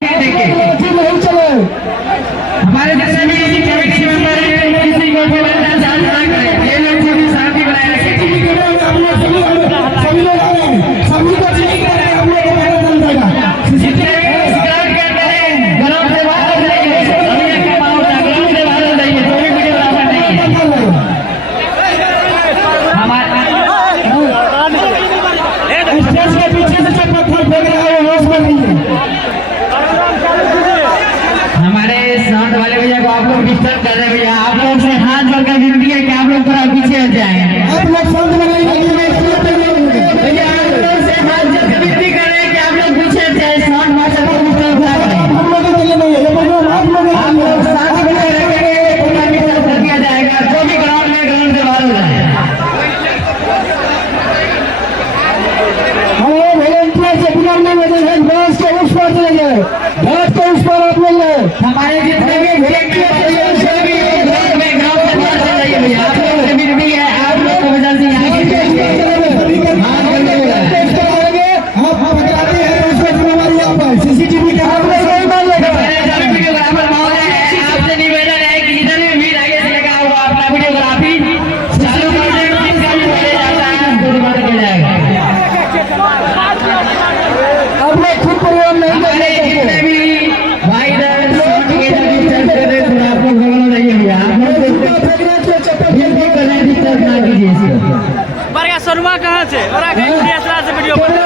नहीं चले हमारे जितने भी कमेटी मेंबर हैं किसी को भी ये लोग सभी शांति बनाए रखें। सभी लोग आ रहे हैं, सभी को चेक कर रहे हैं, हम लोग को पता चल जाएगा। जितने भी शिकायत करते हैं ग्राउंड से बाहर हो जाइए, सभी के पाँव ग्राउंड से बाहर हो जाइए, कोई भी वीडियो बराबर नहीं है। हमारे स्टेज के पीछे से जो पत्थर फेंक रहा है वो होश में नहीं है। हमारे साउंड वाले भैया को आप लोग डिस्टर्ब कर रहे हैं भैया, आप लोग से हाथ जोड़कर विनती है कि आप लोग थोड़ा पीछे हो जाएं। आप लोग शांत बनाइए भैया, आप लोग से हाथ जोड़कर विनती कर रहे हैं कि आप लोग पीछे हो जाएं, साउंड मास्टर को डिस्टर्ब ना करें। हम लोग के लिए नहीं है, आप लोग शांत बनाए रखेंगे, पूरा डिस्टर्ब कर दिया जाएगा। जो भी ग्राउंड में ग्राउंड से बाहर हो जाए। हमारे वॉलंटियर से बिना नहीं बजे हैं, बस के उस पार चले जाए, बस के उस पार आप नहीं जाए। हमारे जितने भी वॉलंटियर हैं सभी ग्राउंड में ग्राउंड से बाहर चले जाइए भैया, आप लोग से विनती है, आप लोग को वजह से यहाँ आप पकड़ाते हैं तो उसका जिम्मेवारी आप है। सीसीटीवी कैमरा सही मान लेगा। वीडियोग्राफर महोदय आपसे निवेदन है कि जिधर भी भीड़ आगे से लगा हुआ अपना वीडियोग्राफी चालू कर दें, किसका भी बोले जाता है दूर बंद किया जाएगा। अब लोग खुद प्रोग्राम नहीं कर रहे, जितने भी भाई बहन लोग के डिस्टर्ब कर रहे हैं, आप लोग भगवान रहिए भैया, आप लोग बिल्कुल करने डिस्टर्ब ना कीजिए इसको। बरगा सरुआ कहाँ से और आगे डीएसएलआर से वीडियो बना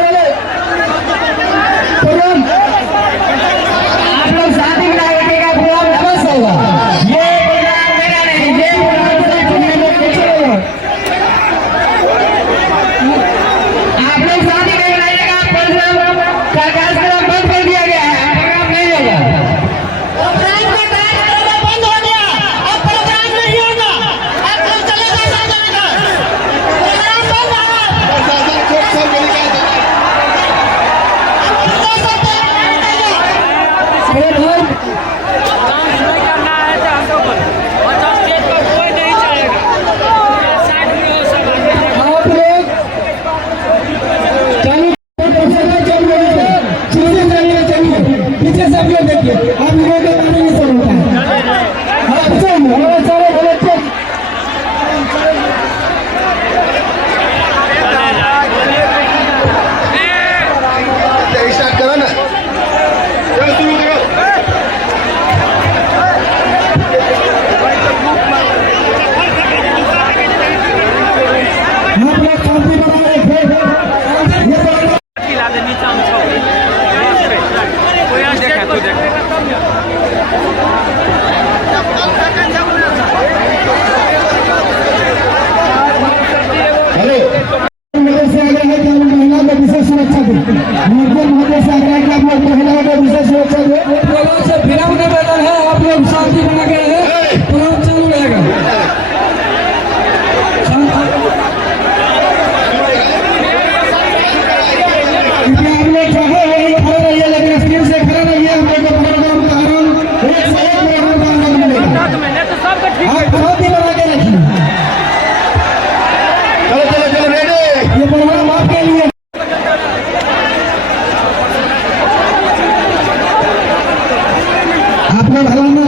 आप लोग शादी में रखेगा प्रोग्राम नमस होगा। ये प्रोग्राम मेरा नहीं, ये प्रोग्राम चुनने में चलेगा। आप लोग शादी में रहिएगा, प्रोग्राम का कार्यक्रम बंद कर दिया गया है, प्रोग्राम नहीं होगा। प्रोग्राम का कार्यक्रम बंद हो गया, अब प्रोग्राम नहीं होगा, अब लोग चलेगा जाएगा, प्रोग्राम बंद होगा। करना है तो हम लोग और जब स्टेज पर कोई नहीं चलेगा, साइड में हो सब आप लोग पीछे से आप लोग देखिए, आप लोगों के बारे में सब होता है। हमारे सारे वॉलंटियर स्टार्ट करो ना, चलो शुरू करो। आप लोग शांति बनाए रखें। खिला दे नीचे हम छोड़ कोई यहाँ स्टेज पर देखेगा तब हेलो से आग्रह है कि हम महिला को विशेष सुरक्षा दें। महोदय से आग्रह है कि आप लोग महिलाओं को विशेष सुरक्षा दें। प्रोग्राम से विराम निवेदन है, आप लोग शांति बना के रहे, प्रोग्राम चालू रहेगा। आप लोग चाहे वही खड़े रहिए, लेकिन स्क्रीन से खड़े रहिए, हम लोग को प्रोग्राम का आनंद एक से एक प्रोग्राम का आनंद मिलेगा। तो सबका ठीक आप शांति बना के रखिए। चलो चलो चलो रेडी। ये प्रोग्राम आपके लिए। आप लोग हलाना